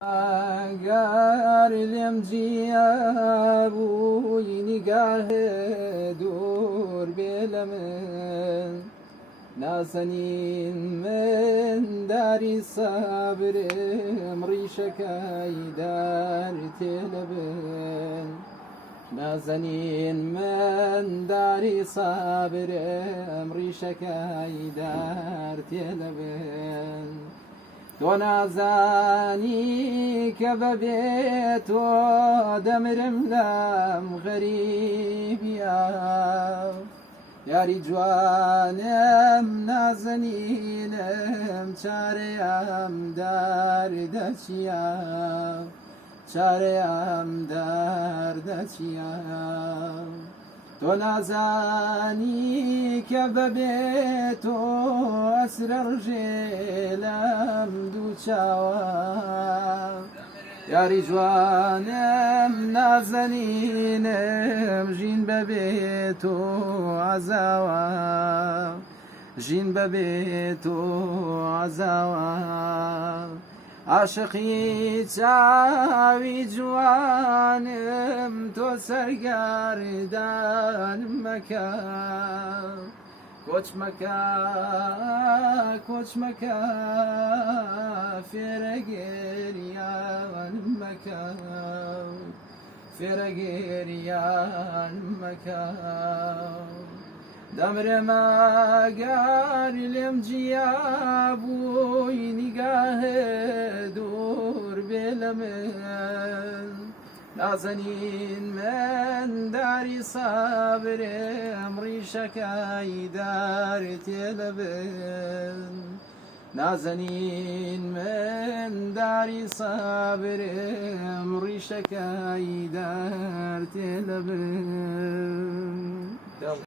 اگر لم جیابوی نگاه دور بلمن نازنین من داری صبرم ریشکای در تلبن نازنین من داری صبرم ریشکای در تلبن تو نازانی که ببێت تۆ دەمرم لەم غەریبیە یاری جوانم نازەنینم چارەیەم دەردەچیە چارەیەم دەردەچیە تۆ نازانی کە بەبێت تۆ ئەسرە ڕژێ لەم دوو چاوە یاری جوانم نازەنینم ژین بەبێت تۆ عەزاوە ژین بەبێت تۆ عەزاوە عاشقی چاوی جوانم تۆ سەرگەردانم مەکە کۆچمەکە کۆچمەکە فێرە گێریانم مەکە فێرە گێریانم مەکە دەمرم ئەگەر لێم جیابووی نیگاهێ دوور بێ لە من نازەنین من داری سەبرم ڕیشەکەی دار تێلەبن نازەنین من داری سەبرم ڕیشەکەی دار تێلەبن